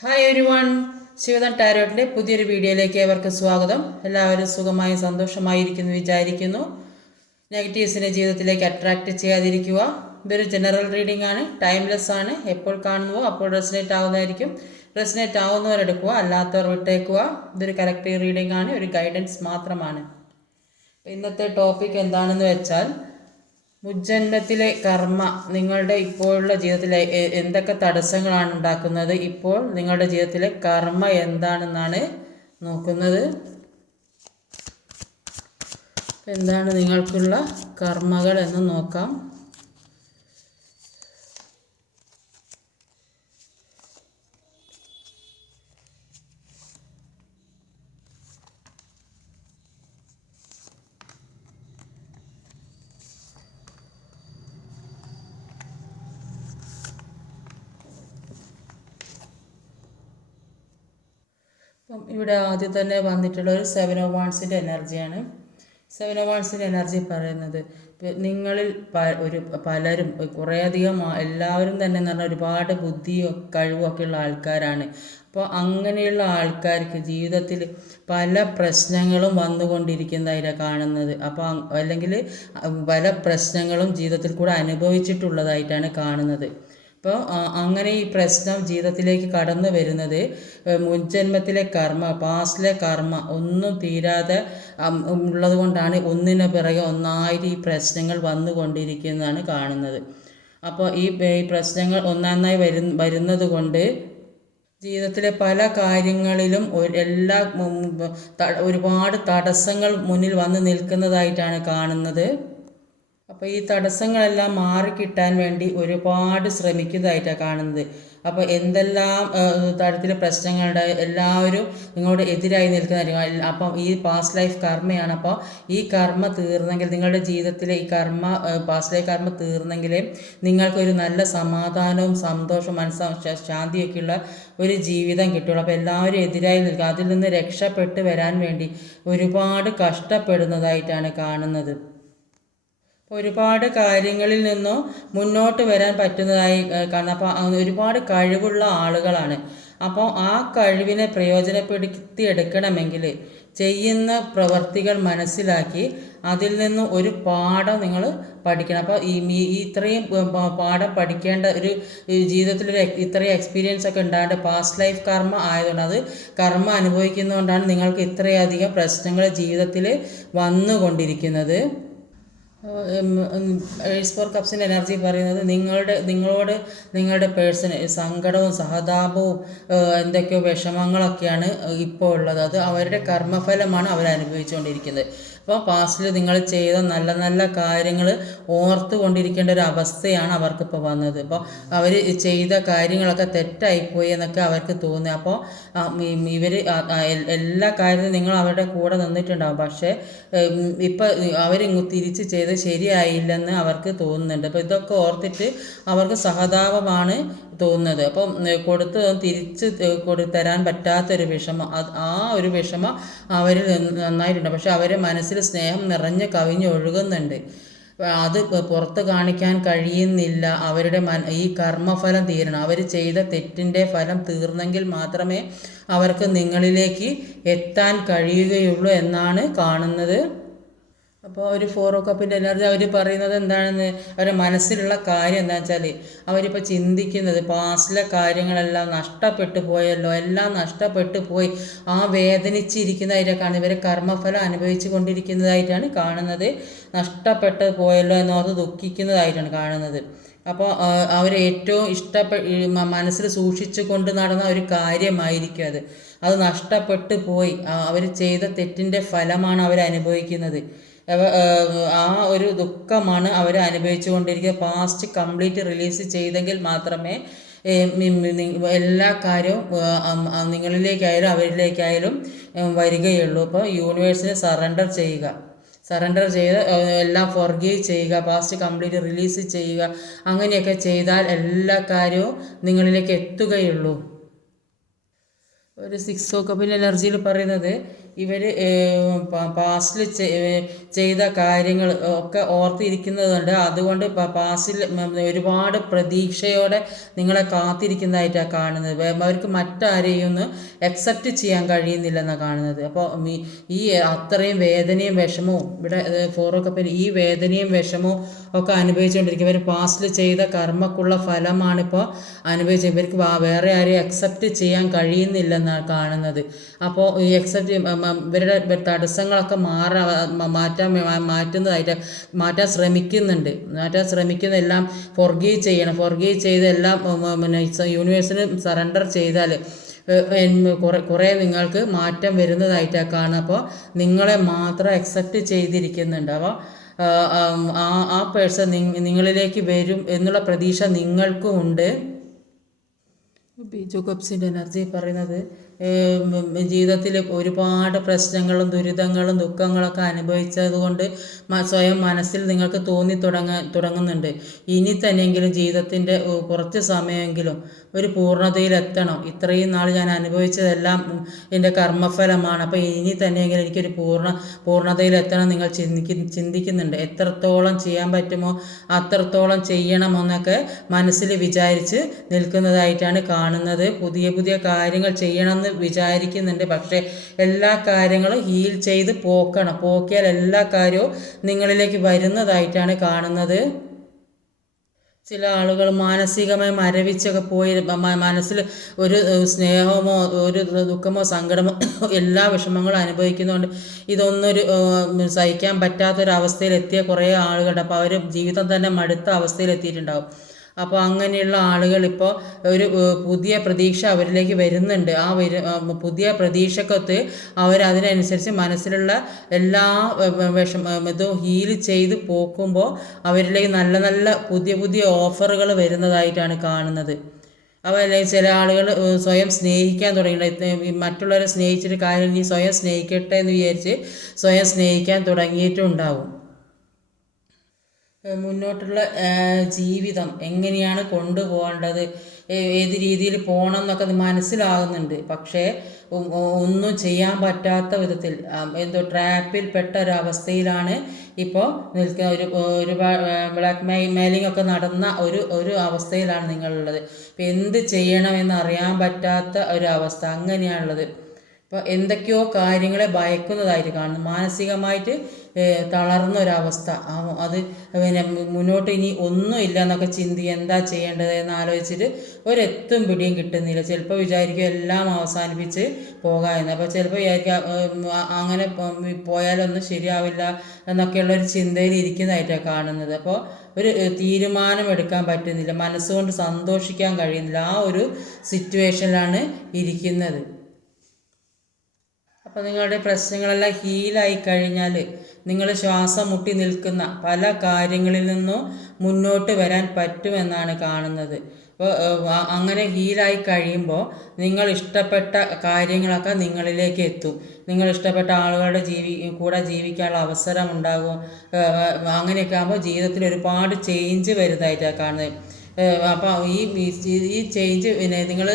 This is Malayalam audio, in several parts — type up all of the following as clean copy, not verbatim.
ഹായ് എവരി വൺ, ശിവദൻ ടാരോട്ടിലെ പുതിയൊരു വീഡിയോയിലേക്ക് ഏവർക്കും സ്വാഗതം. എല്ലാവരും സുഖമായി സന്തോഷമായിരിക്കുന്നു വിചാരിക്കുന്നു. നെഗറ്റീവ്സിനെ ജീവിതത്തിലേക്ക് അട്രാക്റ്റ് ചെയ്യാതിരിക്കുക. ഇതൊരു ജനറൽ റീഡിംഗ് ആണ്, ടൈംലെസ് ആണ്. എപ്പോൾ കാണുന്നുവോ അപ്പോൾ റെസിനേറ്റ് ആവുന്നതായിരിക്കും. റെസിനേറ്റ് ആവുന്നവരെടുക്കുക, അല്ലാത്തവർ വിട്ടേക്കുക. ഇതൊരു കലക്റ്റീവ് റീഡിംഗ് ആണ്, ഒരു ഗൈഡൻസ് മാത്രമാണ്. ഇന്നത്തെ ടോപ്പിക് എന്താണെന്ന് വെച്ചാൽ, മുജ്ജന്മത്തിലെ കർമ്മ നിങ്ങളുടെ ഇപ്പോഴുള്ള ജീവിതത്തിലെ എന്തൊക്കെ തടസ്സങ്ങളാണ് ഉണ്ടാക്കുന്നത്, ഇപ്പോൾ നിങ്ങളുടെ ജീവിതത്തിലെ കർമ്മ എന്താണെന്നാണ് നോക്കുന്നത്. എന്താണ് നിങ്ങൾക്കുള്ള കർമ്മകൾ എന്ന് നോക്കാം. അപ്പം ഇവിടെ ആദ്യം തന്നെ വന്നിട്ടുള്ള ഒരു 7 of Wands-ൻ്റെ എനർജിയാണ്. 7 of Wands-ൻ്റെ എനർജി പറയുന്നത്, നിങ്ങളിൽ പലരും കുറേയധികം എല്ലാവരും തന്നെ എന്ന് പറഞ്ഞാൽ ഒരുപാട് ബുദ്ധിയോ കഴിവോ ഒക്കെ ഉള്ള ആൾക്കാരാണ്. അപ്പോൾ അങ്ങനെയുള്ള ആൾക്കാർക്ക് ജീവിതത്തിൽ പല പ്രശ്നങ്ങളും വന്നുകൊണ്ടിരിക്കുന്നതായിട്ടാണ് കാണുന്നത്. അപ്പോൾ അല്ലെങ്കിൽ പല പ്രശ്നങ്ങളും ജീവിതത്തിൽ കൂടെ അനുഭവിച്ചിട്ടുള്ളതായിട്ടാണ് കാണുന്നത്. അപ്പോൾ അങ്ങനെ ഈ പ്രശ്നം ജീവിതത്തിലേക്ക് കടന്നു വരുന്നത് മുൻജന്മത്തിലെ കർമ്മ, പാസ്റ്റിലെ കർമ്മ ഒന്നും തീരാതെ ഉള്ളത് കൊണ്ടാണ് ഒന്നിനു പിറകെ ഒന്നായിട്ട് ഈ പ്രശ്നങ്ങൾ വന്നുകൊണ്ടിരിക്കുന്നതാണ് കാണുന്നത്. അപ്പോൾ ഈ പ്രശ്നങ്ങൾ ഒന്നൊന്നായി വരുന്നത് കൊണ്ട് ജീവിതത്തിലെ പല കാര്യങ്ങളിലും ഒരുപാട് തടസ്സങ്ങൾ മുന്നിൽ വന്ന് നിൽക്കുന്നതായിട്ടാണ് കാണുന്നത്. അപ്പോൾ ഈ തടസ്സങ്ങളെല്ലാം മാറിക്കിട്ടാൻ വേണ്ടി ഒരുപാട് ശ്രമിക്കുന്നതായിട്ടാണ് കാണുന്നത്. അപ്പോൾ എന്തെല്ലാം തരത്തിലെ പ്രശ്നങ്ങളുടെ എല്ലാവരും നിങ്ങളോട് എതിരായി നിൽക്കുന്നതായിരിക്കും. അപ്പം ഈ പാസ്റ്റ് ലൈഫ് കർമ്മയാണ്. അപ്പോൾ ഈ കർമ്മ തീർന്നെങ്കിൽ, നിങ്ങളുടെ ജീവിതത്തിലെ ഈ പാസ്റ്റ് ലൈഫ് കർമ്മ തീർന്നെങ്കിലേ നിങ്ങൾക്കൊരു നല്ല സമാധാനവും സന്തോഷവും ശാന്തിയൊക്കെയുള്ള ഒരു ജീവിതം കിട്ടുള്ളൂ. അപ്പോൾ എല്ലാവരും എതിരായി നിൽക്കുക. അതിൽ നിന്ന് രക്ഷപ്പെട്ട് വരാൻ വേണ്ടി ഒരുപാട് കഷ്ടപ്പെടുന്നതായിട്ടാണ് കാണുന്നത്. ഒരുപാട് കാര്യങ്ങളിൽ നിന്നും മുന്നോട്ട് വരാൻ പറ്റുന്നതായി കാണുന്നത്. അപ്പോൾ ഒരുപാട് കഴിവുള്ള ആളുകളാണ്. അപ്പോൾ ആ കഴിവിനെ പ്രയോജനപ്പെടുത്തിയെടുക്കണമെങ്കിൽ ചെയ്യുന്ന പ്രവർത്തികൾ മനസ്സിലാക്കി അതിൽ നിന്നും ഒരു പാഠം നിങ്ങൾ പഠിക്കണം. അപ്പോൾ ഇത്രയും പാഠം പഠിക്കേണ്ട ഒരു ജീവിതത്തിലൊരു ഇത്രയും എക്സ്പീരിയൻസ് ഒക്കെ ഉണ്ടായിട്ട് പാസ്റ്റ് ലൈഫ് കർമ്മ ആയതുകൊണ്ട്, അത് കർമ്മ അനുഭവിക്കുന്നതുകൊണ്ടാണ് നിങ്ങൾക്ക് ഇത്രയധികം പ്രശ്നങ്ങൾ ജീവിതത്തിൽ വന്നുകൊണ്ടിരിക്കുന്നത്. ഏഴ്സ് ഫോർ കപ്സിൻ്റെ എനർജി പറയുന്നത്, നിങ്ങളോട് നിങ്ങളുടെ പേഴ്സണ് സങ്കടവും സഹതാപവും എന്തൊക്കെയോ വിഷമങ്ങളൊക്കെയാണ് ഇപ്പോൾ ഉള്ളത്. അത് അവരുടെ കർമ്മഫലമാണ് അവരനുഭവിച്ചുകൊണ്ടിരിക്കുന്നത്. അപ്പോൾ പാസ്റ്റിൽ നിങ്ങൾ ചെയ്ത നല്ല നല്ല കാര്യങ്ങൾ ഓർത്തു കൊണ്ടിരിക്കേണ്ട ഒരു അവസ്ഥയാണ് അവർക്കിപ്പോൾ വന്നത്. അപ്പോൾ അവർ ചെയ്ത കാര്യങ്ങളൊക്കെ തെറ്റായിപ്പോയി എന്നൊക്കെ അവർക്ക് തോന്നി. അപ്പോൾ ഇവർ എല്ലാ കാര്യത്തിലും നിങ്ങൾ അവരുടെ കൂടെ നിന്നിട്ടുണ്ടാകും. പക്ഷേ ഇപ്പം അവരിങ്ങ് തിരിച്ച് ചെയ്ത് ശരിയായില്ലെന്ന് അവർക്ക് തോന്നുന്നുണ്ട്. അപ്പോൾ ഇതൊക്കെ ഓർത്തിട്ട് അവർക്ക് സഹതാപമാണ് തോന്നുന്നത്. അപ്പം തിരിച്ച് തരാൻ പറ്റാത്തൊരു വിഷമം, ആ ഒരു വിഷമം അവരിൽ നന്നായിട്ടുണ്ട്. പക്ഷെ അവരെ മനസ്സിൽ സ്നേഹം നിറഞ്ഞ് കവിഞ്ഞൊഴുകുന്നുണ്ട്. അത് പുറത്ത് കാണിക്കാൻ കഴിയുന്നില്ല. അവരുടെ ഈ കർമ്മഫലം തീരണം. അവർ ചെയ്ത തെറ്റിൻ്റെ ഫലം തീർന്നെങ്കിൽ മാത്രമേ അവർക്ക് നിങ്ങളിലേക്ക് എത്താൻ കഴിയുകയുള്ളൂ എന്നാണ് കാണുന്നത്. അപ്പോൾ ഒരു 4 of കപ്പിൻ്റെ എനർജി അവർ പറയുന്നത് എന്താണെന്ന്, അവരുടെ മനസ്സിലുള്ള കാര്യം എന്താണെന്ന് വെച്ചാൽ, അവരിപ്പോൾ ചിന്തിക്കുന്നത് പാസ്റ്റിലെ കാര്യങ്ങളെല്ലാം നഷ്ടപ്പെട്ടു പോയല്ലോ, എല്ലാം നഷ്ടപ്പെട്ടു പോയി, ആ വേദനിച്ചിരിക്കുന്നതായിട്ടാണ് ഇവരെ കർമ്മഫലം അനുഭവിച്ചു കൊണ്ടിരിക്കുന്നതായിട്ടാണ് കാണുന്നത്. നഷ്ടപ്പെട്ടു പോയല്ലോ എന്നോർത്ത് ദുഃഖിക്കുന്നതായിട്ടാണ് കാണുന്നത്. അപ്പോൾ അവർ ഏറ്റവും മനസ്സിൽ സൂക്ഷിച്ചു കൊണ്ട് നടന്ന ഒരു കാര്യമായിരിക്കും അത് നഷ്ടപ്പെട്ടു പോയി. അവർ ചെയ്ത തെറ്റിൻ്റെ ഫലമാണ് അവർ അനുഭവിക്കുന്നത്. ആ ഒരു ദുഃഖമാണ് അവർ അനുഭവിച്ചു കൊണ്ടിരിക്കുക. പാസ്റ്റ് കംപ്ലീറ്റ് റിലീസ് ചെയ്തെങ്കിൽ മാത്രമേ എല്ലാ കാര്യവും നിങ്ങളിലേക്കായാലും അവരിലേക്കായാലും വരികയുള്ളൂ. അപ്പോൾ യൂണിവേഴ്സിനെ സറണ്ടർ ചെയ്ത് എല്ലാം ഫോർഗീവ് ചെയ്യുക, പാസ്റ്റ് കംപ്ലീറ്റ് റിലീസ് ചെയ്യുക. അങ്ങനെയൊക്കെ ചെയ്താൽ എല്ലാ കാര്യവും നിങ്ങളിലേക്ക് എത്തുകയുള്ളൂ. ഒരു 6 of കപ്പിൻ്റെ എനർജിയിൽ പറയുന്നത്, ഇവർ പാസ്റ്റിൽ ചെയ്ത കാര്യങ്ങൾ ഒക്കെ ഓർത്തിരിക്കുന്നതുണ്ട്. അതുകൊണ്ട് പാസ്റ്റിൽ ഒരുപാട് പ്രതീക്ഷയോടെ നിങ്ങളെ കാത്തിരിക്കുന്നതായിട്ടാണ് കാണുന്നത്. അവർക്ക് മറ്റാരെയും ഒന്ന് അക്സെപ്റ്റ് ചെയ്യാൻ കഴിയുന്നില്ലെന്നാണ് കാണുന്നത്. അപ്പോൾ ഈ അത്രയും വേദനയും വിഷമവും ഇവിടെ ഫോറൊക്കെ ഈ വേദനയും വിഷമവും ഒക്കെ അനുഭവിച്ചുകൊണ്ടിരിക്കും. ഇവർ പാസ്റ്റിൽ ചെയ്ത കർമ്മക്കുള്ള ഫലമാണിപ്പോൾ അനുഭവിച്ചത്. ഇവർക്ക് വേറെ ആരെയും അക്സെപ്റ്റ് ചെയ്യാൻ കഴിയുന്നില്ലെന്നാണ് കാണുന്നത്. അപ്പോൾ ഈ ഇവരുടെ തടസ്സങ്ങളൊക്കെ മാറ്റാൻ ശ്രമിക്കുന്നതെല്ലാം ഫൊർഗീവ് ചെയ്യണം. ഫൊർഗീവ് ചെയ്ത് എല്ലാം യൂണിവേഴ്സിന് സറണ്ടർ ചെയ്താൽ കുറേ നിങ്ങൾക്ക് മാറ്റം വരുന്നതായിട്ടാണ് കാണുക. അപ്പോൾ നിങ്ങളെ മാത്രം അക്സെപ്റ്റ് ചെയ്തിരിക്കുന്നുണ്ട്. അപ്പോൾ ആ പേഴ്സൺ നിങ്ങളിലേക്ക് വരും എന്നുള്ള പ്രതീക്ഷ നിങ്ങൾക്കും ഉണ്ട്. ബിജു കപ്സിൻ്റെ എനർജി പറയുന്നത് ജീവിതത്തിൽ ഒരുപാട് പ്രശ്നങ്ങളും ദുരിതങ്ങളും ദുഃഖങ്ങളൊക്കെ അനുഭവിച്ചതുകൊണ്ട് സ്വയം മനസ്സിൽ നിങ്ങൾക്ക് തുടങ്ങുന്നുണ്ട് ഇനി തന്നെയെങ്കിലും ജീവിതത്തിൻ്റെ കുറച്ച് സമയമെങ്കിലും ഒരു പൂർണ്ണതയിലെത്തണം. ഇത്രയും നാൾ ഞാൻ അനുഭവിച്ചതെല്ലാം എൻ്റെ കർമ്മഫലമാണ്. അപ്പോൾ ഇനി തന്നെയെങ്കിലും എനിക്കൊരു പൂർണ്ണതയിലെത്തണം നിങ്ങൾ ചിന്തിക്കുന്നുണ്ട്. എത്രത്തോളം ചെയ്യാൻ പറ്റുമോ അത്രത്തോളം ചെയ്യണമെന്നൊക്കെ മനസ്സിൽ വിചാരിച്ച് നിൽക്കുന്നതായിട്ടാണ് കാണുന്നത്. പുതിയ പുതിയ കാര്യങ്ങൾ ചെയ്യണമെന്ന് വിചാരിക്കുന്നുണ്ട്. പക്ഷേ എല്ലാ കാര്യങ്ങളും ഹീൽ ചെയ്ത് പോക്കിയാൽ എല്ലാ കാര്യവും നിങ്ങളിലേക്ക് വരുന്നതായിട്ടാണ് കാണുന്നത്. ചില ആളുകൾ മാനസികമായി മരവിച്ചൊക്കെ പോയി മനസ്സിൽ ഒരു സ്നേഹമോ ഒരു ദുഃഖമോ സങ്കടമോ എല്ലാ വിഷമങ്ങളും അനുഭവിക്കുന്നതുകൊണ്ട് ഇതൊന്നൊരു സഹിക്കാൻ പറ്റാത്തൊരവസ്ഥയിലെത്തിയ കുറേ ആളുകളുണ്ട്. അപ്പോൾ അവർ ജീവിതം തന്നെ മടുത്ത അവസ്ഥയിലെത്തിയിട്ടുണ്ടാവും. അപ്പോൾ അങ്ങനെയുള്ള ആളുകൾ ഇപ്പോൾ ഒരു പുതിയ പ്രതീക്ഷ അവരിലേക്ക് വരുന്നുണ്ട്. പുതിയ പ്രതീക്ഷക്കൊത്ത് അവരതിനനുസരിച്ച് മനസ്സിലുള്ള എല്ലാ ഇതും ഹീൽ ചെയ്ത് പോക്കുമ്പോൾ അവരിലേക്ക് നല്ല നല്ല പുതിയ പുതിയ ഓഫറുകൾ വരുന്നതായിട്ടാണ് കാണുന്നത്. അതുപോലെ ചില ആളുകൾ സ്വയം സ്നേഹിക്കാൻ തുടങ്ങിയിട്ടുണ്ട്. മറ്റുള്ളവരെ സ്നേഹിച്ചിട്ട് കാര്യം ഇനി സ്വയം സ്നേഹിക്കട്ടെ എന്ന് വിചാരിച്ച് സ്വയം സ്നേഹിക്കാൻ തുടങ്ങിയിട്ടുണ്ടാവും. മുന്നോട്ടുള്ള ജീവിതം എങ്ങനെയാണ് കൊണ്ടുപോകേണ്ടത്, ഏത് രീതിയിൽ പോകണം എന്നൊക്കെ മനസ്സിലാകുന്നുണ്ട്. പക്ഷേ ഒന്നും ചെയ്യാൻ പറ്റാത്ത വിധത്തിൽ ട്രാപ്പിൽപ്പെട്ട ഒരവസ്ഥയിലാണ് ഇപ്പോൾ നിൽക്കുന്ന. ഒരു ബ്ലാക്ക് മെയിലിംഗ് ഒക്കെ നടന്ന ഒരു അവസ്ഥയിലാണ് നിങ്ങളുള്ളത്. ഇപ്പോൾ എന്ത് ചെയ്യണമെന്ന് അറിയാൻ പറ്റാത്ത ഒരു അവസ്ഥ അങ്ങനെയാണുള്ളത്. ഇപ്പോൾ എന്തൊക്കെയോ കാര്യങ്ങളെ ഭയക്കുന്നതായിട്ട് കാണുന്നു. മാനസികമായിട്ട് തളർന്ന ഒരവസ്ഥ. അത് മുന്നോട്ട് ഇനി ഒന്നും ഇല്ല എന്നൊക്കെ എന്താ ചെയ്യേണ്ടത് എന്ന് ആലോചിച്ചിട്ട് ഒരെത്തും പിടിയും കിട്ടുന്നില്ല. ചിലപ്പോൾ വിചാരിക്കും എല്ലാം അവസാനിപ്പിച്ച് പോകാമെന്ന്. അപ്പോൾ ചിലപ്പോൾ വിചാരിക്കും അങ്ങനെ പോയാലൊന്നും ശരിയാവില്ല എന്നൊക്കെയുള്ളൊരു ചിന്തയിൽ ഇരിക്കുന്നതായിട്ടാണ് കാണുന്നത്. അപ്പോൾ ഒരു തീരുമാനം എടുക്കാൻ പറ്റുന്നില്ല, മനസ്സുകൊണ്ട് സന്തോഷിക്കാൻ കഴിയുന്നില്ല. ആ ഒരു സിറ്റുവേഷനിലാണ് ഇരിക്കുന്നത്. അപ്പോൾ നിങ്ങളുടെ പ്രശ്നങ്ങളെല്ലാം ഹീലായി കഴിഞ്ഞാൽ നിങ്ങൾ ശ്വാസം മുട്ടി നിൽക്കുന്ന പല കാര്യങ്ങളിൽ നിന്നും മുന്നോട്ട് വരാൻ പറ്റുമെന്നാണ് കാണുന്നത്. അപ്പോൾ അങ്ങനെ ഹീലായി കഴിയുമ്പോൾ നിങ്ങൾ ഇഷ്ടപ്പെട്ട കാര്യങ്ങളൊക്കെ നിങ്ങളിലേക്ക് എത്തും. നിങ്ങൾ ഇഷ്ടപ്പെട്ട ആളുകളുടെ കൂടെ ജീവിക്കാനുള്ള അവസരം ഉണ്ടാകും. അങ്ങനെയൊക്കെ ആകുമ്പോൾ ജീവിതത്തിൽ ഒരുപാട് ചേഞ്ച് വരുന്നതായിട്ടാണ് കാണുന്നത്. അപ്പോൾ ഈ ചേഞ്ച് നിങ്ങൾ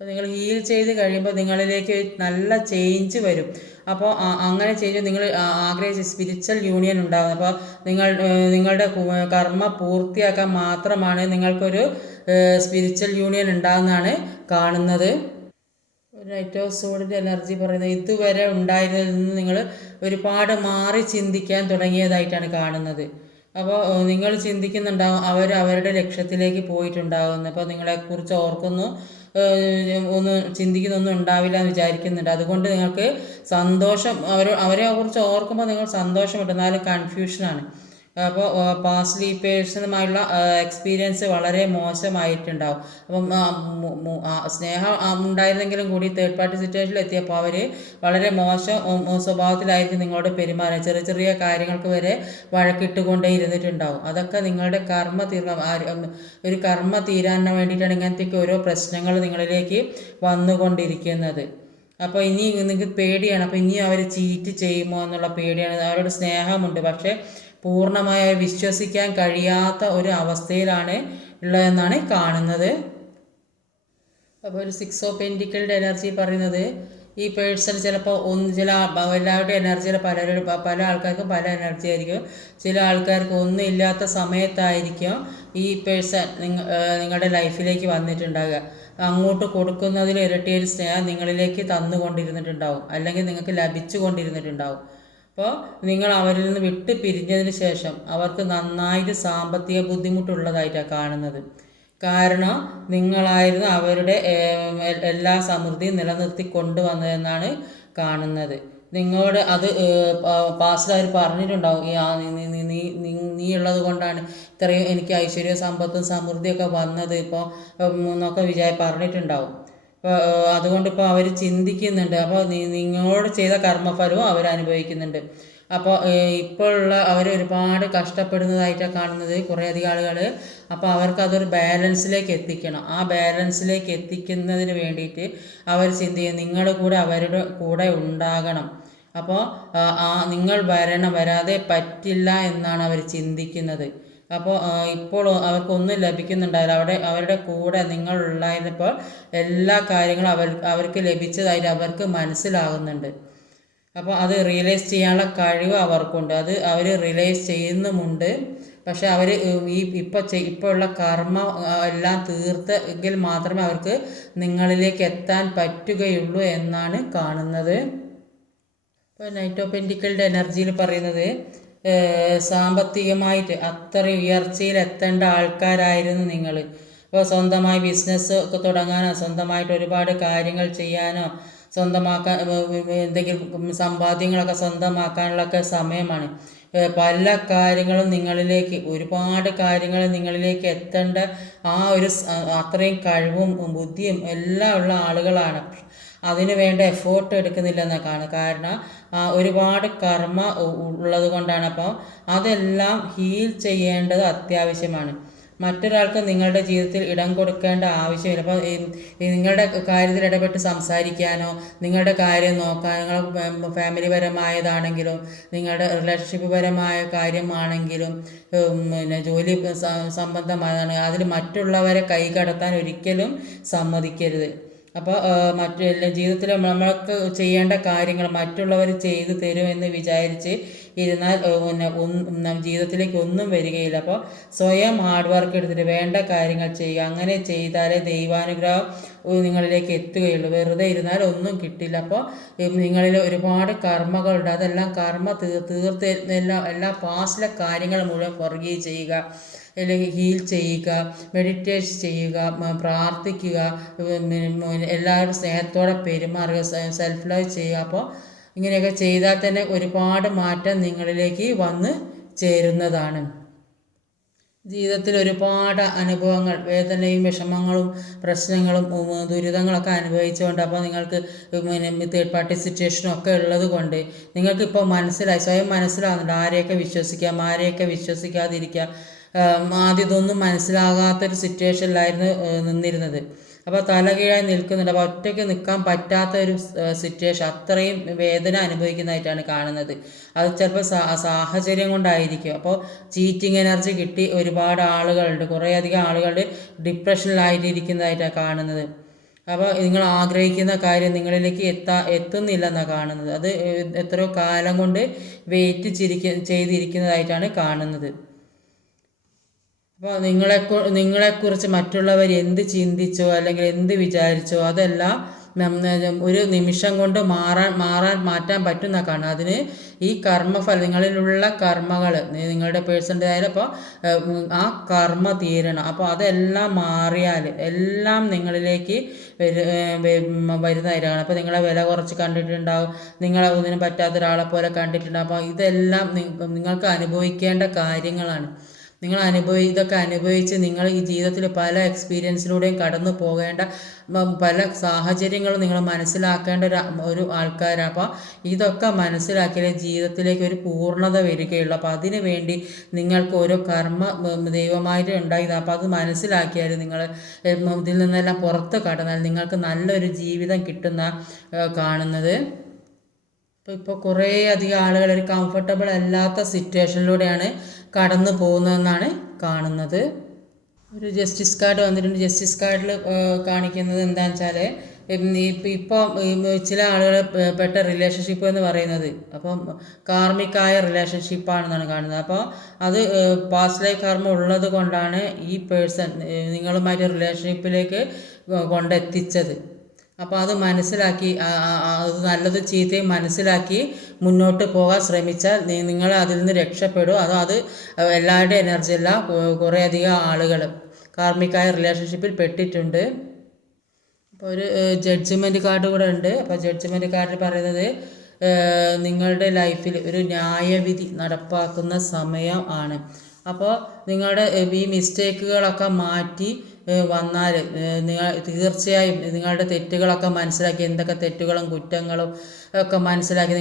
നിങ്ങൾ ഹീൽ ചെയ്ത് കഴിയുമ്പോൾ നിങ്ങളിലേക്ക് നല്ല ചേഞ്ച് വരും. അപ്പോൾ അങ്ങനെ ചേഞ്ച് നിങ്ങൾ ആഗ്രഹിച്ച സ്പിരിച്വൽ യൂണിയൻ ഉണ്ടാകും. അപ്പോൾ നിങ്ങളുടെ കർമ്മ പൂർത്തിയാക്കാൻ മാത്രമാണ് നിങ്ങൾക്കൊരു സ്പിരിച്വൽ യൂണിയൻ ഉണ്ടാകുന്നതാണ് കാണുന്നത്. നൈറ്റ് ഓഫ് സോഡിൻ്റെ എനർജി പറയുന്നത് ഇതുവരെ ഉണ്ടായിരുന്നതിൽ നിന്ന് നിങ്ങൾ ഒരുപാട് മാറി ചിന്തിക്കാൻ തുടങ്ങിയതായിട്ടാണ് കാണുന്നത്. അപ്പോൾ നിങ്ങൾ ചിന്തിക്കുന്നുണ്ടാവും അവരുടെ ലക്ഷ്യത്തിലേക്ക് പോയിട്ടുണ്ടാകുന്നു. അപ്പോൾ നിങ്ങളെക്കുറിച്ച് ചിന്തിക്കുന്നൊന്നും ഉണ്ടാവില്ല എന്ന് വിചാരിക്കുന്നുണ്ട്. അതുകൊണ്ട് നിങ്ങൾക്ക് സന്തോഷം അവരെ കുറിച്ച് ഓർക്കുമ്പോൾ നിങ്ങൾ സന്തോഷമുണ്ട്, എന്നാലും കൺഫ്യൂഷനാണ്. അപ്പോൾ പാസ്റ്റ് പേഴ്സണുമായുള്ള എക്സ്പീരിയൻസ് വളരെ മോശമായിട്ടുണ്ടാവും. അപ്പം സ്നേഹം ഉണ്ടായിരുന്നെങ്കിലും കൂടി തേർഡ് പാർട്ടി സിറ്റുവേഷനിൽ എത്തിയപ്പോൾ അവർ വളരെ മോശം സ്വഭാവത്തിലായിരിക്കും നിങ്ങളോട് പെരുമാറുക. ചെറിയ ചെറിയ കാര്യങ്ങൾക്ക് വരെ വഴക്കിട്ടുകൊണ്ടേ ഇരുന്നിട്ടുണ്ടാവും. അതൊക്കെ നിങ്ങളുടെ ഒരു കർമ്മ തീരാൻ വേണ്ടിയിട്ടാണ് ഇങ്ങനത്തെയൊക്കെ ഓരോ പ്രശ്നങ്ങൾ നിങ്ങളിലേക്ക് വന്നുകൊണ്ടിരിക്കുന്നത്. അപ്പോൾ ഇനി നിങ്ങൾക്ക് പേടിയാണ്. അപ്പോൾ ഇനി അവർ ചീറ്റ് ചെയ്യുമോ എന്നുള്ള പേടിയാണ്. അവരോട് സ്നേഹമുണ്ട്, പക്ഷേ പൂർണ്ണമായി വിശ്വസിക്കാൻ കഴിയാത്ത ഒരു അവസ്ഥയിലാണ് ഉള്ളതെന്നാണ് കാണുന്നത്. അപ്പോൾ ഒരു 6 ഓഫ് പെൻറ്റിക്കിളുടെ എനർജി പറയുന്നത് ഈ പേഴ്സൺ ചിലപ്പോൾ എല്ലാവരുടെ എനർജിയിൽ പല ആൾക്കാർക്കും പല എനർജി ആയിരിക്കും. ചില ആൾക്കാർക്ക് ഒന്നും ഇല്ലാത്ത സമയത്തായിരിക്കും ഈ പേഴ്സൺ നിങ്ങളുടെ ലൈഫിലേക്ക് വന്നിട്ടുണ്ടാകുക. അങ്ങോട്ട് കൊടുക്കുന്നതിൽ ഇരട്ടിയൊരു സ്നേഹം നിങ്ങളിലേക്ക് തന്നുകൊണ്ടിരുന്നിട്ടുണ്ടാവും, അല്ലെങ്കിൽ നിങ്ങൾക്ക് ലഭിച്ചു കൊണ്ടിരുന്നിട്ടുണ്ടാവും. അപ്പോൾ നിങ്ങൾ അവരിൽ നിന്ന് വിട്ട് പിരിഞ്ഞതിന് ശേഷം അവർക്ക് നന്നായിട്ട് സാമ്പത്തിക ബുദ്ധിമുട്ടുള്ളതായിട്ടാണ് കാണുന്നത്. കാരണം നിങ്ങളായിരുന്നു അവരുടെ എല്ലാ സമൃദ്ധിയും നിലനിർത്തി കൊണ്ടുവന്നതെന്നാണ് കാണുന്നത്. നിങ്ങളോട് അത് പാസ്റ്റിൽ അവർ പറഞ്ഞിട്ടുണ്ടാവും, നീ ഉള്ളത് കൊണ്ടാണ് ഇത്രയും എനിക്ക് ഐശ്വര്യ സമ്പത്തും സമൃദ്ധിയൊക്കെ വന്നത് ഇപ്പോൾ എന്നൊക്കെ പറഞ്ഞിട്ടുണ്ടാവും. അപ്പോൾ അതുകൊണ്ട് ഇപ്പോൾ അവർ ചിന്തിക്കുന്നുണ്ട്. അപ്പോൾ നിങ്ങളോട് ചെയ്ത കർമ്മഫലവും അവരനുഭവിക്കുന്നുണ്ട്. അപ്പോൾ ഇപ്പോഴുള്ള അവർ ഒരുപാട് കഷ്ടപ്പെടുന്നതായിട്ടാണ് കാണുന്നത് കുറേയധികം ആളുകൾ. അപ്പോൾ അവർക്കതൊരു ബാലൻസിലേക്ക് എത്തിക്കണം. ആ ബാലൻസിലേക്ക് എത്തിക്കുന്നതിന് വേണ്ടിയിട്ട് അവർ ചിന്തിക്കും, നിങ്ങൾ കൂടെ അവരുടെ കൂടെ ഉണ്ടാകണം. അപ്പോൾ നിങ്ങൾ വരാതെ പറ്റില്ല എന്നാണ് അവർ ചിന്തിക്കുന്നത്. അപ്പോൾ ഇപ്പോൾ അവർക്കൊന്നും ലഭിക്കുന്നുണ്ടാവില്ല. അവരുടെ കൂടെ നിങ്ങൾ ഉണ്ടായിരുന്നപ്പോൾ എല്ലാ കാര്യങ്ങളും അവർക്ക് ലഭിച്ചതായിട്ട് അവർക്ക് മനസ്സിലാകുന്നുണ്ട്. അപ്പോൾ അത് റിയലൈസ് ചെയ്യാനുള്ള കഴിവ് അവർക്കുണ്ട്. അത് അവർ റിയലൈസ് ചെയ്യുന്നുമുണ്ട്. പക്ഷെ അവർ ഇപ്പോൾ ഉള്ള കർമ്മ എല്ലാം തീർത്തെങ്കിൽ മാത്രമേ അവർക്ക് നിങ്ങളിലേക്ക് എത്താൻ പറ്റുകയുള്ളൂ എന്നാണ് കാണുന്നത്. ഇപ്പോൾ നൈറ്റ് ഓഫ് പെൻറ്റിക്കിളുടെ എനർജിയിൽ പറയുന്നത്, സാമ്പത്തികമായിട്ട് അത്ര ഉയർച്ചയിൽ എത്തേണ്ട ആൾക്കാരായിരുന്നു നിങ്ങൾ. ഇപ്പോൾ സ്വന്തമായി ബിസിനസ് ഒക്കെ തുടങ്ങാനോ സ്വന്തമായിട്ട് ഒരുപാട് കാര്യങ്ങൾ ചെയ്യാനോ സ്വന്തമാക്കാൻ എന്തെങ്കിലും സമ്പാദ്യങ്ങളൊക്കെ സ്വന്തമാക്കാനുള്ളൊക്കെ സമയമാണ്. പല കാര്യങ്ങളും ഒരുപാട് കാര്യങ്ങൾ നിങ്ങളിലേക്ക് എത്തേണ്ട ഒരു അത്രയും കഴിവും ബുദ്ധിയും എല്ലാം ഉള്ള ആളുകളാണ്. അതിന് വേണ്ട എഫേർട്ട് എടുക്കുന്നില്ലെന്നാണ് കാണുന്നത്. കാരണം ഒരുപാട് കർമ്മ ഉള്ളത് കൊണ്ടാണ്. അപ്പോൾ അതെല്ലാം ഹീൽ ചെയ്യേണ്ടത് അത്യാവശ്യമാണ്. മറ്റൊരാൾക്ക് നിങ്ങളുടെ ജീവിതത്തിൽ ഇടം കൊടുക്കേണ്ട ആവശ്യമില്ല. അപ്പോൾ നിങ്ങളുടെ കാര്യത്തിൽ ഇടപെട്ട് സംസാരിക്കാനോ നിങ്ങളുടെ കാര്യം നോക്കാനോ, നിങ്ങൾ ഫാമിലി പരമായതാണെങ്കിലും നിങ്ങളുടെ റിലേഷൻഷിപ്പ് പരമായ കാര്യമാണെങ്കിലും പിന്നെ ജോലി സംബന്ധമായതാണ്, അതിൽ മറ്റുള്ളവരെ കൈകടത്താൻ ഒരിക്കലും സമ്മതിക്കരുത്. അപ്പോൾ ജീവിതത്തിൽ നമ്മൾക്ക് ചെയ്യേണ്ട കാര്യങ്ങൾ മറ്റുള്ളവർ ചെയ്തു തരുമെന്ന് വിചാരിച്ച് ഇരുന്നാൽ ജീവിതത്തിലേക്ക് ഒന്നും വരികയില്ല. അപ്പോൾ സ്വയം ഹാർഡ് വർക്ക് എടുത്തിട്ട് വേണ്ട കാര്യങ്ങൾ ചെയ്യുക. അങ്ങനെ ചെയ്താലേ ദൈവാനുഗ്രഹം നിങ്ങളിലേക്ക് എത്തുകയുള്ളൂ. വെറുതെ ഇരുന്നാൽ ഒന്നും കിട്ടില്ല. അപ്പോൾ നിങ്ങളിൽ ഒരുപാട് കർമ്മകളുണ്ട്. അതെല്ലാം കർമ്മ തീർത്ത് എല്ലാ പാസ്റ്റിലെ കാര്യങ്ങൾ മുഴുവൻ പുറകെ ചെയ്യുക, അല്ലെങ്കിൽ ഹീൽ ചെയ്യുക, മെഡിറ്റേഷൻ ചെയ്യുക, പ്രാർത്ഥിക്കുക, എല്ലാവരും സ്നേഹത്തോടെ പെരുമാറുക, സെൽഫ് ലവ് ചെയ്യുക. അപ്പോൾ ഇങ്ങനെയൊക്കെ ചെയ്താൽ തന്നെ ഒരുപാട് മാറ്റം നിങ്ങളിലേക്ക് വന്ന് ചേരുന്നതാണ്. ജീവിതത്തിൽ ഒരുപാട് അനുഭവങ്ങൾ, വേദനയും വിഷമങ്ങളും പ്രശ്നങ്ങളും ദുരിതങ്ങളൊക്കെ അനുഭവിച്ചുകൊണ്ട്, അപ്പോൾ നിങ്ങൾക്ക് തേർഡ് പാർട്ടി സിറ്റുവേഷനും ഒക്കെ ഉള്ളത് കൊണ്ട് നിങ്ങൾക്കിപ്പോൾ സ്വയം മനസ്സിലാവുന്നുണ്ട് ആരെയൊക്കെ വിശ്വസിക്കാം, ആരെയൊക്കെ വിശ്വസിക്കാതിരിക്കാം. ആദ്യം ഇതൊന്നും മനസ്സിലാകാത്തൊരു സിറ്റുവേഷനിലായിരുന്നു നിന്നിരുന്നത്. അപ്പോൾ തലകീഴായി നിൽക്കുന്നുണ്ട്. അപ്പോൾ ഒറ്റയ്ക്ക് നിൽക്കാൻ പറ്റാത്ത ഒരു സിറ്റുവേഷൻ, അത്രയും വേദന അനുഭവിക്കുന്നതായിട്ടാണ് കാണുന്നത്. അത് ചിലപ്പോൾ സാഹചര്യം കൊണ്ടായിരിക്കും. അപ്പോൾ ചീറ്റിംഗ് എനർജി കിട്ടി ഒരുപാട് ആളുകളുണ്ട്, കുറേയധികം ആളുകൾ ഡിപ്രഷനിലായിട്ടിരിക്കുന്നതായിട്ടാണ് കാണുന്നത്. അപ്പോൾ നിങ്ങൾ ആഗ്രഹിക്കുന്ന കാര്യം നിങ്ങളിലേക്ക് എത്തുന്നില്ലെന്നാണ് കാണുന്നത്. അത് എത്രയോ കാലം കൊണ്ട് വെയിറ്റ് ചെയ്തിരിക്കുന്നതായിട്ടാണ് കാണുന്നത്. അപ്പോൾ നിങ്ങളെക്കുറിച്ച് മറ്റുള്ളവർ എന്ത് ചിന്തിച്ചോ അല്ലെങ്കിൽ എന്ത് വിചാരിച്ചോ അതെല്ലാം ഒരു നിമിഷം കൊണ്ട് മാറ്റാൻ പറ്റുന്ന കാണാം. അതിന് ഈ കർമ്മഫലം, നിങ്ങളിലുള്ള കർമ്മകൾ നിങ്ങളുടെ പേഴ്സൻ്റെതായാലും അപ്പോൾ ആ കർമ്മ തീരണം. അപ്പോൾ അതെല്ലാം മാറിയാൽ എല്ലാം നിങ്ങളിലേക്ക് വരുന്നതായിട്ടാണ്. അപ്പോൾ നിങ്ങളെ വില കുറച്ച് കണ്ടിട്ടുണ്ടാവും, നിങ്ങളെ ഒന്നിനും പറ്റാത്ത ഒരാളെ പോലെ കണ്ടിട്ടുണ്ടാവും. അപ്പോൾ ഇതെല്ലാം നിങ്ങൾക്ക് അനുഭവിക്കേണ്ട കാര്യങ്ങളാണ്. ഇതൊക്കെ അനുഭവിച്ച് നിങ്ങൾ ഈ ജീവിതത്തിൽ പല എക്സ്പീരിയൻസിലൂടെയും കടന്നു പോകേണ്ട പല സാഹചര്യങ്ങളും നിങ്ങൾ മനസ്സിലാക്കേണ്ട ഒരു ആൾക്കാരാണ്. അപ്പോൾ ഇതൊക്കെ മനസ്സിലാക്കിയാലേ ജീവിതത്തിലേക്ക് ഒരു പൂർണ്ണത വരികയുള്ളൂ. അപ്പോൾ അതിനു വേണ്ടി നിങ്ങൾക്ക് ഓരോ കർമ്മ ദൈവമായിട്ട് ഉണ്ടായതാണ്. അപ്പോൾ അത് മനസ്സിലാക്കിയാൽ നിങ്ങൾ ഇതിൽ നിന്നെല്ലാം പുറത്ത് കടന്നാൽ നിങ്ങൾക്ക് നല്ലൊരു ജീവിതം കിട്ടുന്ന കാണുന്നത്. ഇപ്പോൾ കുറേ അധികം ആളുകൾ ഒരു കംഫർട്ടബിൾ അല്ലാത്ത സിറ്റുവേഷനിലൂടെയാണ് കടന്നു പോകുന്നതെന്നാണ് കാണുന്നത്. ഒരു ജസ്റ്റിസ് കാർഡ് വന്നിട്ടുണ്ട്. ജസ്റ്റിസ് കാർഡിൽ കാണിക്കുന്നത് എന്താണെന്ന് വെച്ചാൽ ഇപ്പം ചില ആളുകൾ പെട്ട റിലേഷൻഷിപ്പ് എന്ന് പറയുന്നത് അപ്പം കാർമികമായ റിലേഷൻഷിപ്പാണെന്നാണ് കാണുന്നത്. അപ്പോൾ അത് പാസ്റ്റ് ലൈഫ് കർമ്മം ഉള്ളത് കൊണ്ടാണ് ഈ പേഴ്സൺ നിങ്ങളുമായിട്ട് റിലേഷൻഷിപ്പിലേക്ക് കൊണ്ടെത്തിച്ചത്. അപ്പോൾ അത് മനസ്സിലാക്കി അത് നല്ലതും ചീത്തയും മനസ്സിലാക്കി മുന്നോട്ട് പോകാൻ ശ്രമിച്ചാൽ നിങ്ങൾ അതിൽ നിന്ന് രക്ഷപ്പെടും. അത് എല്ലാവരുടെയും എനർജി അല്ല, കുറേയധികം ആളുകൾ കാർമികമായ റിലേഷൻഷിപ്പിൽ പെട്ടിട്ടുണ്ട്. അപ്പോൾ ഒരു ജഡ്ജ്മെൻറ്റ് കാർഡ് കൂടെ ഉണ്ട്. അപ്പോൾ ജഡ്ജ്മെൻറ്റ് കാർഡിൽ പറയുന്നത് നിങ്ങളുടെ ലൈഫിൽ ഒരു ന്യായവിധി നടപ്പാക്കുന്ന സമയം ആണ്. അപ്പോൾ നിങ്ങളുടെ ഈ മിസ്റ്റേക്കുകളൊക്കെ മാറ്റി വന്നാൽ നിങ്ങൾ തീർച്ചയായും നിങ്ങളുടെ തെറ്റുകളൊക്കെ മനസ്സിലാക്കി, എന്തൊക്കെ തെറ്റുകളും കുറ്റങ്ങളും ഒക്കെ മനസ്സിലാക്കി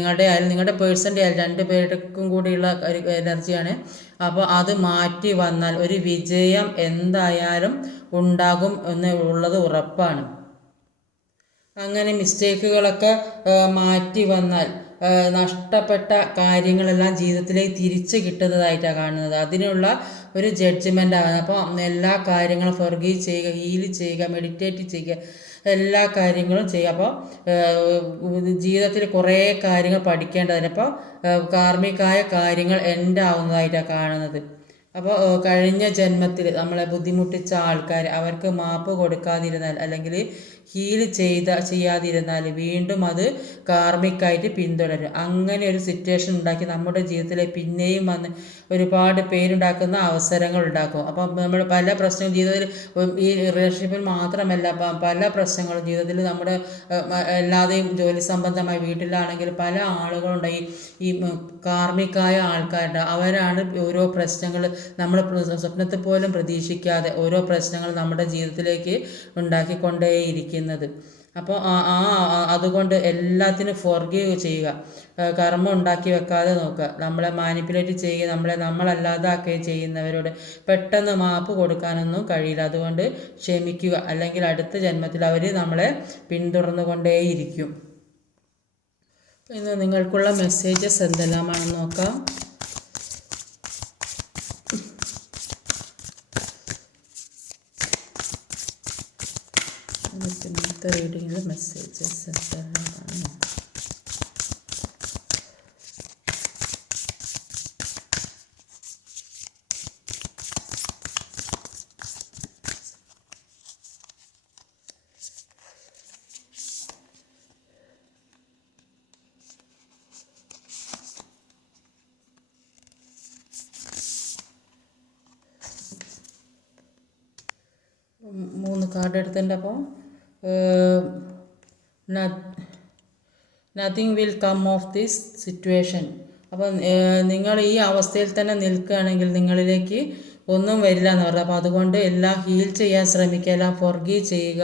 നിങ്ങളുടെ പേഴ്സൻ്റെ ആയാലും 2 പേർക്കും കൂടിയുള്ള ഒരു എനർജിയാണ്. അപ്പോൾ അത് മാറ്റി വന്നാൽ ഒരു വിജയം എന്തായാലും ഉണ്ടാകും എന്നുള്ളത് ഉറപ്പാണ്. അങ്ങനെ മിസ്റ്റേക്കുകളൊക്കെ മാറ്റി വന്നാൽ നഷ്ടപ്പെട്ട കാര്യങ്ങളെല്ലാം ജീവിതത്തിലേക്ക് തിരിച്ച് കിട്ടുന്നതായിട്ടാണ് കാണുന്നത്. അതിനുള്ള ഒരു ജഡ്ജ്മെൻ്റാണ്. അപ്പോൾ എല്ലാ കാര്യങ്ങളും ഫൊർഗീവ് ചെയ്യുക, ഹീൽ ചെയ്യുക, മെഡിറ്റേറ്റ് ചെയ്യുക, എല്ലാ കാര്യങ്ങളും ചെയ്യുക. അപ്പോൾ ജീവിതത്തിൽ കുറേ കാര്യങ്ങൾ പഠിക്കേണ്ടതിന് അപ്പോൾ കാർമികമായ കാര്യങ്ങൾ എൻഡ് ആവുന്നതായിട്ടാണ് കാണുന്നത്. അപ്പോൾ കഴിഞ്ഞ ജന്മത്തിൽ നമ്മളെ ബുദ്ധിമുട്ടിച്ച ആൾക്കാർ അവർക്ക് മാപ്പ് കൊടുക്കാതിരുന്നാൽ അല്ലെങ്കിൽ ഹീൽ ചെയ്യാതിരുന്നാൽ വീണ്ടും അത് കാർമികമായിട്ട് പിന്തുടരും. അങ്ങനെ ഒരു സിറ്റുവേഷൻ ഉണ്ടാക്കി നമ്മുടെ ജീവിതത്തിൽ പിന്നെയും വന്ന് ഒരുപാട് പേരുണ്ടാക്കുന്ന അവസരങ്ങൾ ഉണ്ടാക്കും. അപ്പം നമ്മൾ പല പ്രശ്നങ്ങളും ജീവിതത്തിൽ ഈ റിലേഷൻഷിപ്പിൽ മാത്രമല്ല പല പ്രശ്നങ്ങളും ജീവിതത്തിൽ നമ്മുടെ എല്ലാതെയും ജോലി സംബന്ധമായി വീട്ടിലാണെങ്കിൽ പല ആളുകളുണ്ടായി ഈ കാർമികമായ ആൾക്കാരുണ്ട്. അവരാണ് ഓരോ പ്രശ്നങ്ങൾ നമ്മൾ സ്വപ്നത്തിൽ പോലും പ്രതീക്ഷിക്കാതെ ഓരോ പ്രശ്നങ്ങൾ നമ്മുടെ ജീവിതത്തിലേക്ക് ഉണ്ടാക്കിക്കൊണ്ടേയിരിക്കുന്നത്. അപ്പോൾ അതുകൊണ്ട് എല്ലാത്തിനും ഫോർഗീവ് ചെയ്യുക, കർമ്മം ഉണ്ടാക്കി വെക്കാതെ നോക്കുക. നമ്മളെ മാനിപ്പുലേറ്റ് ചെയ്യുക, നമ്മളല്ലാതാക്കുകയും ചെയ്യുന്നവരോട് പെട്ടെന്ന് മാപ്പ് കൊടുക്കാനൊന്നും കഴിയില്ല. അതുകൊണ്ട് ക്ഷമിക്കുക, അല്ലെങ്കിൽ അടുത്ത ജന്മത്തിൽ അവർ നമ്മളെ പിന്തുടർന്നു കൊണ്ടേയിരിക്കും. ഇന്ന് നിങ്ങൾക്കുള്ള മെസ്സേജസ് എന്തെല്ലാമാണെന്ന് നോക്കാം. ഇന്നത്തെ റീഡിങ്ങിൽ മെസ്സേജസ് എന്തെല്ലാമാണ്? മൂന്ന് കാർഡ് എടുത്തിട്ടുണ്ട്. അപ്പോൾ nothing will come of this situation. അപ്പം നിങ്ങൾ ഈ അവസ്ഥയിൽ തന്നെ നിൽക്കുകയാണെങ്കിൽ നിങ്ങളിലേക്ക് ഒന്നും വരില്ല എന്ന് പറഞ്ഞത്. അപ്പോൾ അതുകൊണ്ട് എല്ലാം ഹീൽ ചെയ്യാൻ ശ്രമിക്കുക, എല്ലാം ഫോർഗീവ് ചെയ്യുക,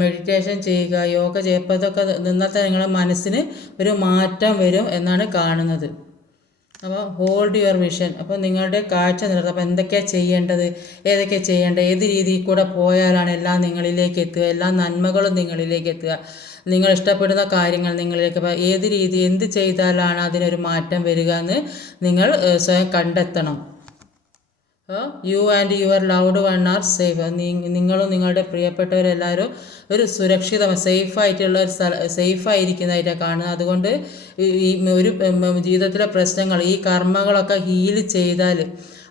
മെഡിറ്റേഷൻ ചെയ്യുക, യോഗ ചെയ്യുക. അപ്പോൾ ഇതൊക്കെ നിന്നാൽ തന്നെ നിങ്ങളുടെ മനസ്സിന് ഒരു മാറ്റം വരും എന്നാണ് കാണുന്നത്. അപ്പോൾ ഹോൾഡ് യുവർ വിഷൻ. അപ്പോൾ നിങ്ങളുടെ കാഴ്ച നിർത്തുക. അപ്പോൾ എന്തൊക്കെയാണ് ചെയ്യേണ്ടത്, ഏതൊക്കെയാണ് ചെയ്യേണ്ടത്, ഏത് രീതിയിൽ കൂടെ പോയാലാണ് എല്ലാം നിങ്ങളിലേക്ക് എത്തുക, എല്ലാ നന്മകളും നിങ്ങളിലേക്ക് എത്തുക, നിങ്ങൾ ഇഷ്ടപ്പെടുന്ന കാര്യങ്ങൾ നിങ്ങളിലേക്ക്. അപ്പോൾ ഏത് രീതി എന്ത് ചെയ്താലാണ് അതിനൊരു മാറ്റം വരിക എന്ന് നിങ്ങൾ സ്വയം കണ്ടെത്തണം. You and your loved one R safe. നിങ്ങളും നിങ്ങളുടെ പ്രിയപ്പെട്ടവരെല്ലാവരും ഒരു സുരക്ഷിതമായ സേഫായിട്ടുള്ള ഒരു സേഫായിരിക്കുന്നതായിട്ടാണ് കാണുന്നത്. അതുകൊണ്ട് ഈ ഒരു ജീവിതത്തിലെ പ്രശ്നങ്ങൾ ഈ കർമ്മങ്ങളൊക്കെ ഹീൽ ചെയ്താൽ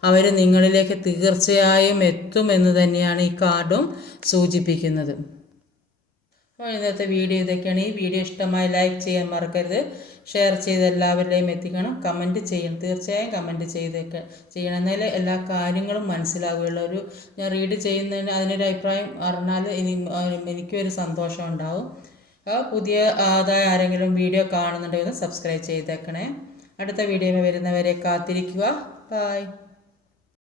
അവർ നിങ്ങളിലേക്ക് തീർച്ചയായും എത്തുമെന്ന് തന്നെയാണ് ഈ കാർഡും സൂചിപ്പിക്കുന്നത്. അപ്പോൾ ഇന്നത്തെ വീഡിയോ ഇതൊക്കെയാണ്. ഈ വീഡിയോ ഇഷ്ടമായി ലൈക്ക് ചെയ്യാൻ മറക്കരുത്, ഷെയർ ചെയ്ത് എല്ലാവരിലേയും എത്തിക്കണം, കമൻറ്റ് ചെയ്യണം, തീർച്ചയായും കമൻറ്റ് ചെയ്യണം. എന്നാലേ എല്ലാ കാര്യങ്ങളും മനസ്സിലാവുകയുള്ളൂ. ഞാൻ റീഡ് ചെയ്യുന്നതിന് അതിനൊരു അഭിപ്രായം അറിഞ്ഞാൽ എനിക്കൊരു സന്തോഷം ഉണ്ടാവും. പുതിയ ആരെങ്കിലും വീഡിയോ കാണുന്നുണ്ടെങ്കിൽ സബ്സ്ക്രൈബ് ചെയ്തേക്കണേ. അടുത്ത വീഡിയോയിൽ വരുന്നവരെ കാത്തിരിക്കുക. ബൈ.